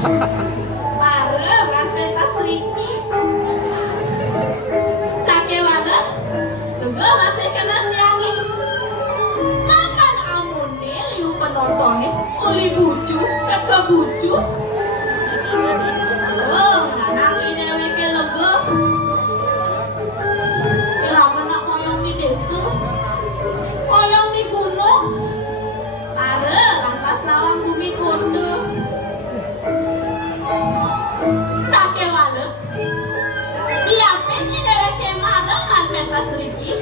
Bareng kan pentas Riki. Sake bareng. Tunggu masih kena tiangi. Makan amune liu penontonnya. Uli bucu, kata bucu. Oh, nanang ini weke lego. Kira kena koyong di desa. Koyong di gunung. Are lantas lawang bumi kondo. Sake wale. Diapin di daerah kemarin kan pentas Riki.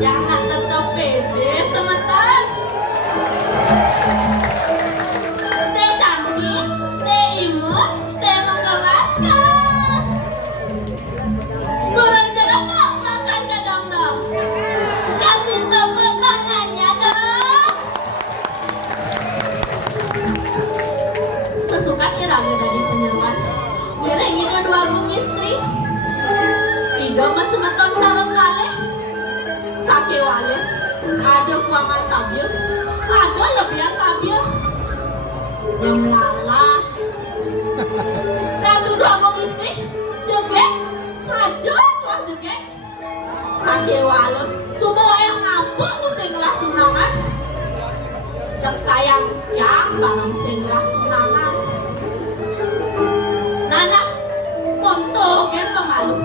Jangan tetap pede semetan. Stay cantik, stay imut, stay menggemaskan. Kurang cerah kok makannya dong. Kasih tepuk tangannya dong. Sesuka kira-kira dari penyeluan. Giring itu dua gung istri. Ido mesemeton sarung kaleh. Sake wale. Ada kuangan tabir. Ada lebihan tabir. Yang lalah. Ratu dua gung istri. Joget. Saja tuah joget. Sake wale. Semua yang ngapuk tuh singlah tunangan. Cekayang yang barang singlah tunangan. Nana, ponto gen pemalu.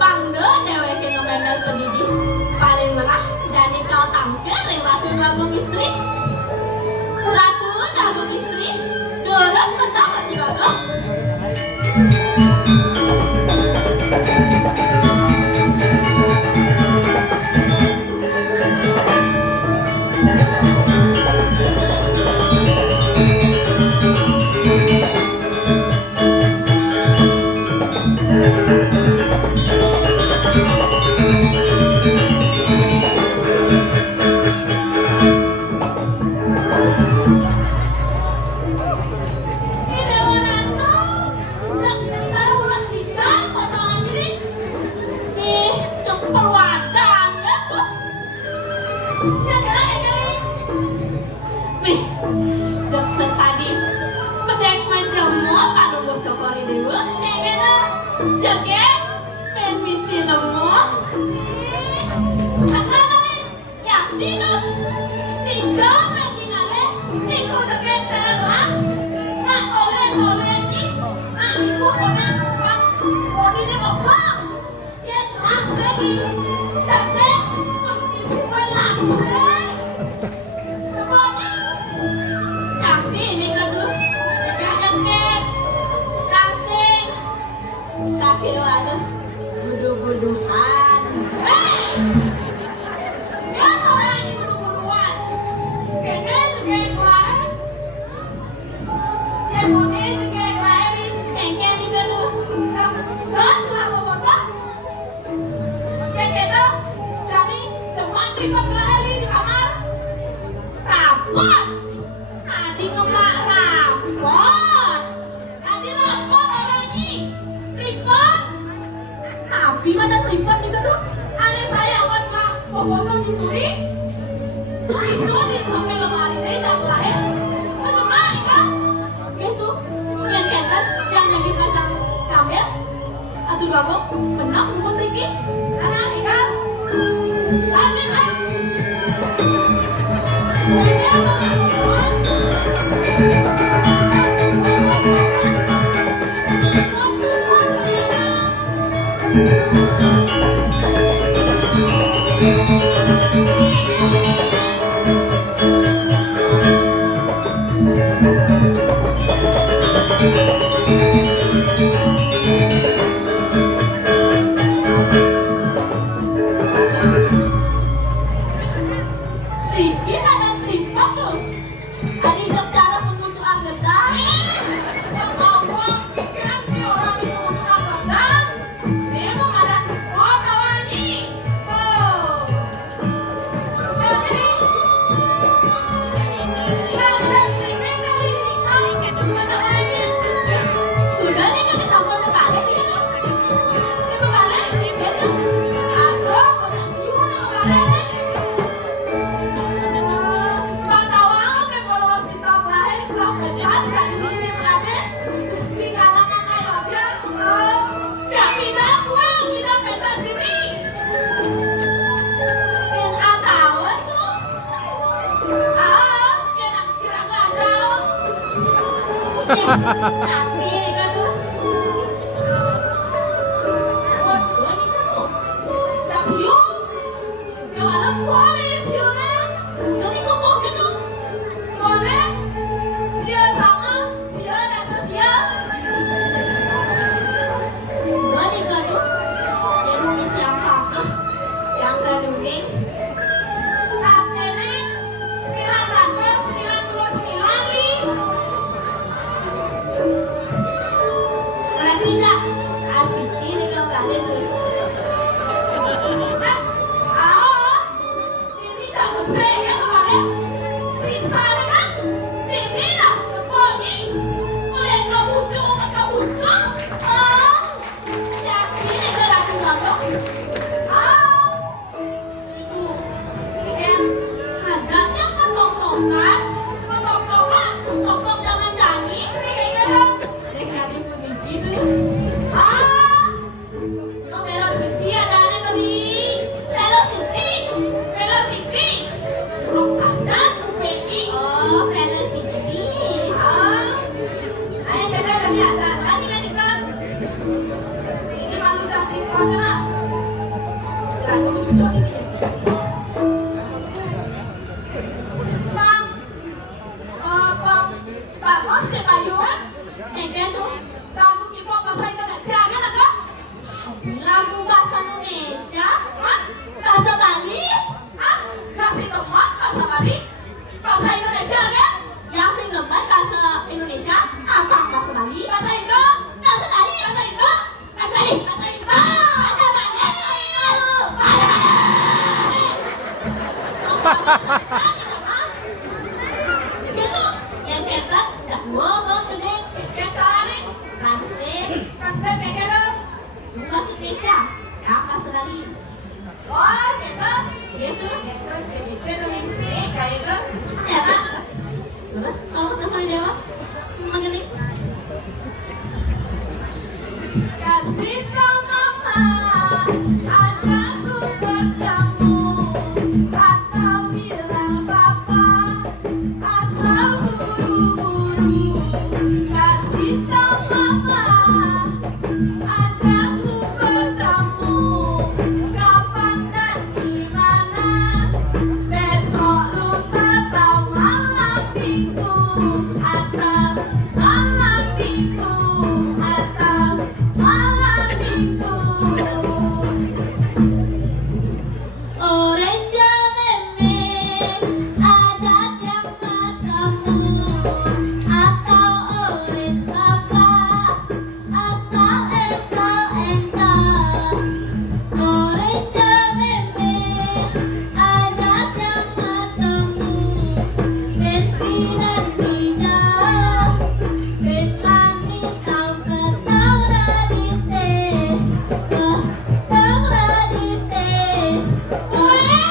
Bangde deweke ngemendel pendidik. Paling melah jadi kau tampil yang ratu dagu istri. Ratu dagu istri. Doras bentar lagi bago. Tapi ini kan tuh. Wah, ini kan tuh. Tak siu. Yang alam boleh siunya. Ini kok mau gitu? Boleh. Sia sama, sia rasa sia. Wah, ini kan tuh. Yang misi yang kakak, yang radungnya. Tidak, asik ini kalau kalian dulu. Ini tak besar kan kemarin? Sisa ni kan? Ini dah terponi. Boleh kau bucuk, kau bucuk. Yakin ini dah aku itu, ini kan hadapnya potong-potongan, potong-potongan jangan jani. Ini kayak gini. Velocity ada nih tadi. Velocity. Rok saja, UPI. Oh, Velocity. Ayo kita tadi ada lagi kan? Ini malu cantik banget lah. Jangan jujur ini. Pak Bos deh Bayuan. Kan tuh. Lagu K-pop bahasa Indonesia kan ada? Lagu bahasa Indonesia? Hah? Bahasa Bali? Hah? Nasi lemak bahasa Bali? Bahasa Indonesia kan? Yang sing lemak bahasa Indonesia? Apa bahasa Bali? Bahasa Indo? Bahasa Bali? Bahasa Indo? Bahasa Bali? Bahasa Indo? Bahasa Bali? Bahasa Bali? Gitu? Yang hebat? Wow, gede. Yang cara nih? Translate kayak gitu. Bahasa Indonesia. Ya, bahasa Bali. Oh, gitu. Gitu. Gitu nih. Kayak gitu. Ya lah. Terus kalau teman dewa, gimana nih? Kasih tau mama, ajakku bertemu. Atau bilang papa, asal buru-buru. Kasih tau mama, ajakku bertemu. Kapan dan dimana? Besok, lusa, atau malam minggu. Atau malam minggu. Atau malam minggu. Orange meme, adat yang bertemu. Atau orange papa, asal engkau. Orange meme, adat yang bertemu. Besti dan bijak, betani kau ketau radite. Ketau radite. Boleh!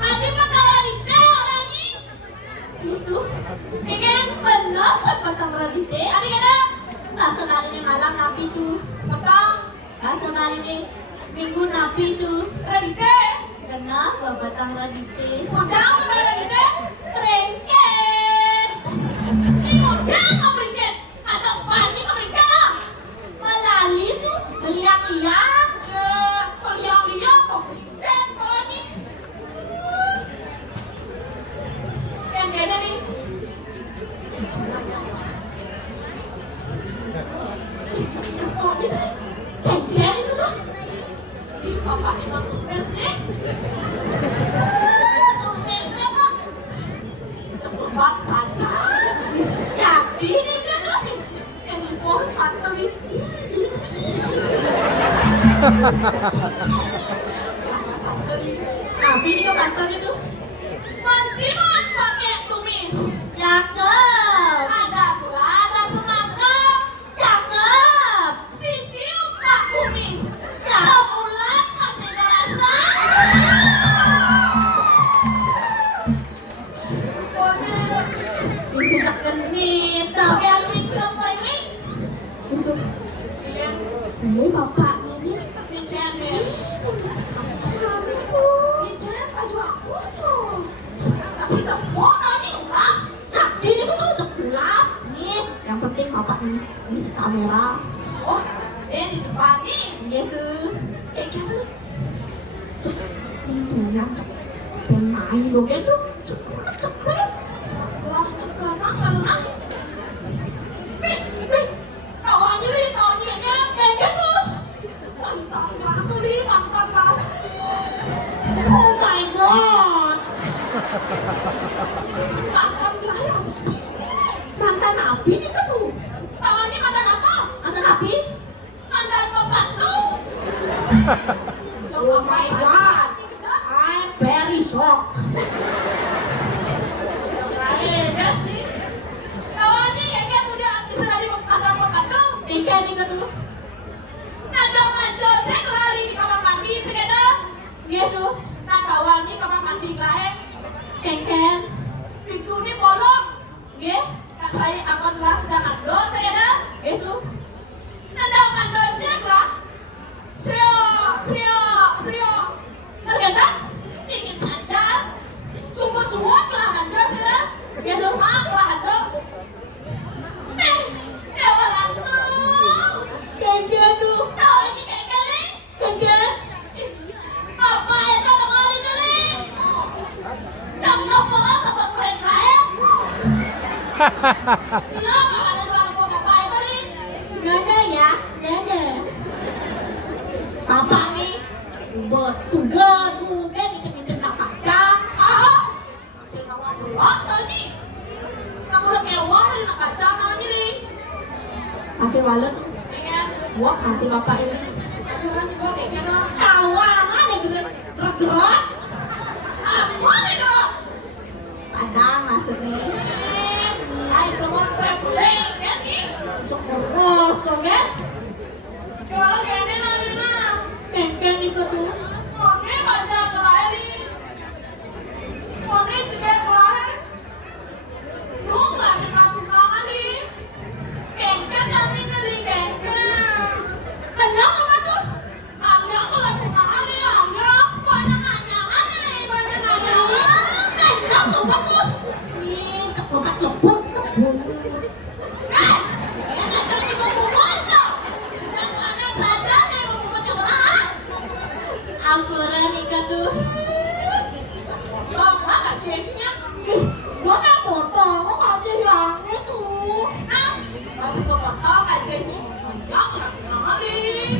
Adi pakai radite orangnya. Itu. Ingin benar potong radite. Adi kena. Bahasa Bali ni malam napi tu. Potong. Bahasa Bali ni minggu napi tu. Radite. Kenapa potong radite? Potong potong radite. Berinket. Ini mudah kau berinket. Atau pagi kau berinket lah. Malali tu beliak-liak. Beliak-liak kau berinket kalau ni. Yang kena ni. Oh, ini kecil itu lah. Ini bapak emang kempes nih. Kempesnya pak. Cepat saja. Yakin ini kan? Yang pohon patah ini. Tapi ini kok kantornya tuh. Mantiman pakai tumis. Cakep. Ada gula, ada semangka. Cakep. Dicium pak kumis. Sebulan masih terasa. Ini tak genit. Tapi ada mixer framing. Ini bapak ini. Ini kamera. Oh, di depan nih. Gitu. Gimana? Ini pemain dong itu. Cepet. Wah, sekarang baru naik. Nih, tahu aja kayak gitu. Mantap banget nih, mantap banget. Oh my god. Mantan api nih tuh. Tahu aja mantan apa? Mantan api? Mantan pembantu. Oh my god. I'm very shocked. Tahu aja kayak udah bisa dari mantan pembantu. Ini tuh. Nada manja saya kelari di kamar mandi sekedar. Gitu. Nada wangi kamar mandi lahir. Kengken. Pintu ini bolong. Gitu. Kak saya amanlah jangan do sekedar. Gitu. Nada manja saya lah. Serio. Ternyata Dikit saja. Sungguh-sungguh lah manja saya. gitu. Maaf lah do. Orang Kengken tuh. tahu ini kayak kali. Kengken. Apa itu dengerin dulu? Jangan bola sama mereka ya. Kenapa ada orang apa itu nih? Nada ya. Nada. Papa nih. Tugas mungkin itu nak kacang. Saya kawan dulu tadi. Kamu udah keluar dari nak kacang namanya nih. Masih walet. Pengen. Wah, nanti bapak ini. Ada orang juga kayak gitu. Kawangan yang gerak-gerak. Apa nih bro? Padang maksudnya. Ayo semua traveling kan nih. Untuk urus tuh kan. Kalau kayak ini nanti nah. Kengken itu tuh. Mone baca kelahir nih. Mone juga kelahir. Lu nggak senang kenangan nih. Kengken nanti nih kengken. Kenal apa tuh? Ada aku lagi kenangan nih ada. Banyak nanyangan nih banyak nanyangan. Kenal apa tuh? Ih, cepet-cepet. Ya nanti di pembunuhan tuh. Dan mana saja yang membuat kebelahan. Ampuran ikan tuh. Coba nggak ceknya. Gua nggak potong, kok nggak bilangnya tuh. Nah, masih kepotong nggak ceknya. Yang nggak kenangan nih.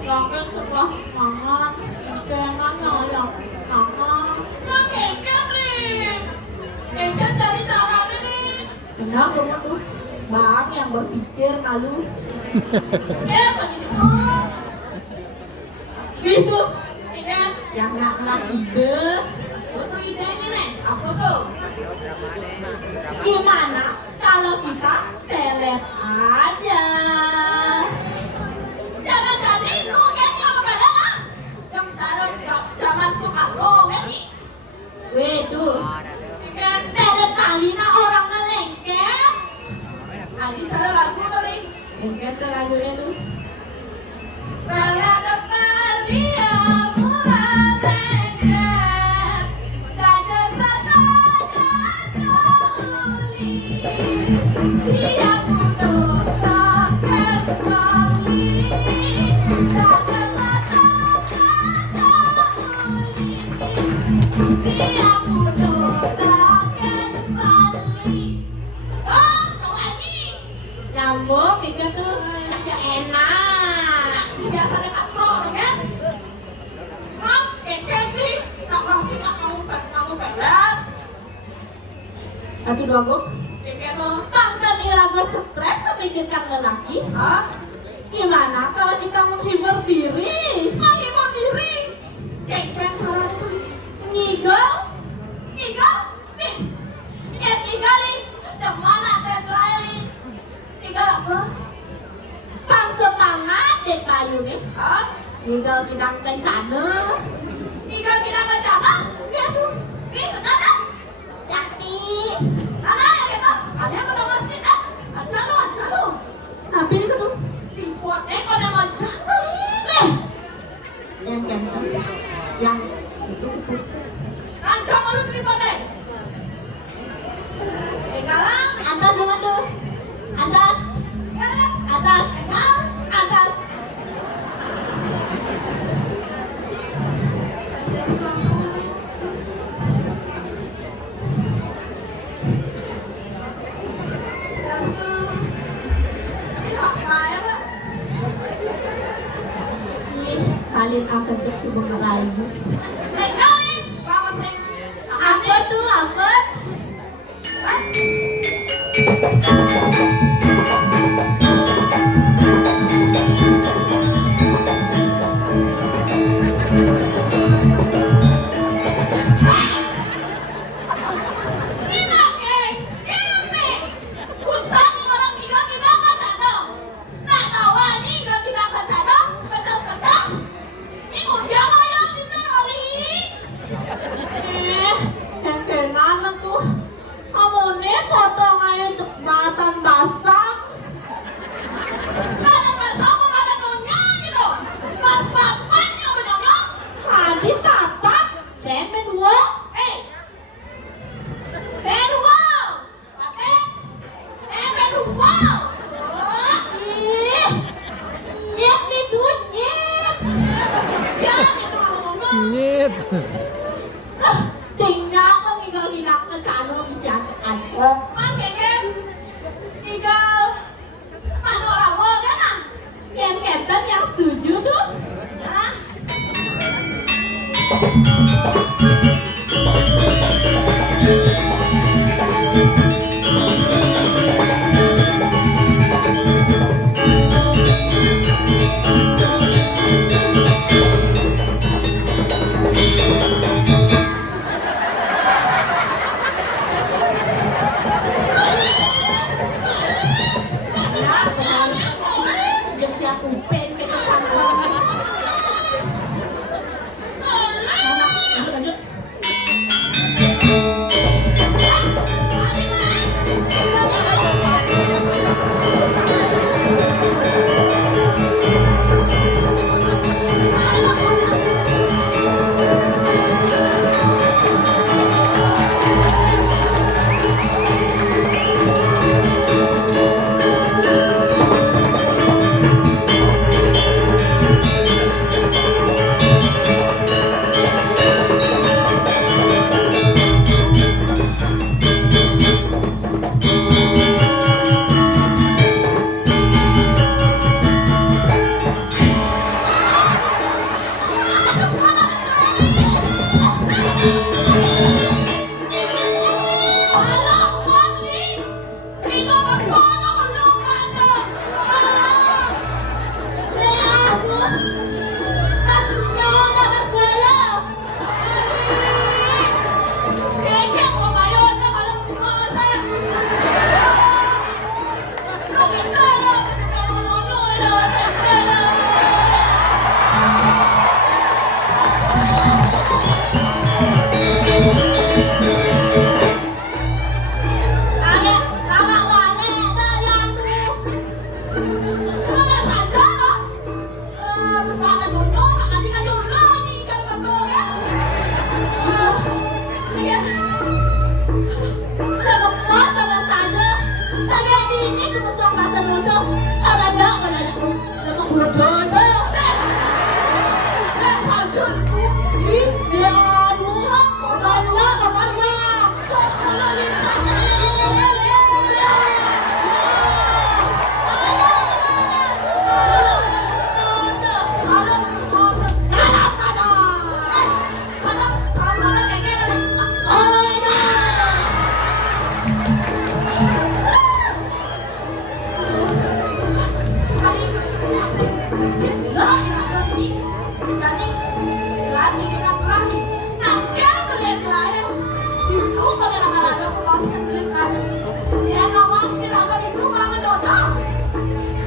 Yakin sebelah mangan, kenan yang mangan. Nah, kengken nih. Kengken cari caranya nih. Kenal kamu tuh, bang yang berpikir lalu Begini tuh. gitu, Kengken. yang nggak ide. Butuh idenya nih. Apa tuh? Gimana kalau kita telet aja? Jangan jadi lu kan yang ngebelah lah. Yang sekarang jangan suka lo kan nih. Waduh, Kengken. telet kali nah orang ngelengket. Adi cara lagu tadi. Lengket tuh lagunya tuh. Berhadap Maria mulai lengket. Jaga saja joli. Dia mundur takkan kembali. Jaga saja joli. Dia mundur takkan kembali. Oh, kau lagi. Nyambung tiga tuh, Caknya enak. Biasa dekat pro kan? Kan keken nih. Tak pasti nggak kamu pelet. satu dua go. Keken lo. Bang tadi lagu stres memikirkan lelaki. Hah? Gimana kalau kita menghibur diri? Menghibur diri. Keken cara Ngigau? tinggal nih. Ya tinggal nih. Demana tes lain. Tinggal apa? Bang semangat deh kayu nih. Hah? Ngigau tidak kencana. Tinggal tidak rencana. Ya tuh. Nih sekarang. Yakni. Mana ya gitu? Ada yang udah pasti kan? Aja lo. Tapi ini tuh. Report kau udah loncat nih. Yang ganteng. Yang itu. Rancang lu terima deh. Sekarang Anda gimana tuh? Anda Man keken tinggal panorama kan ah? Yang kenten yang setuju tuh. Hah? Jam si aku pen ke depan. Lanjut, lanjut.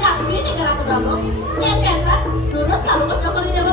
Yang ini karena aku dulu, yang kan, dulu kalau kerja kerja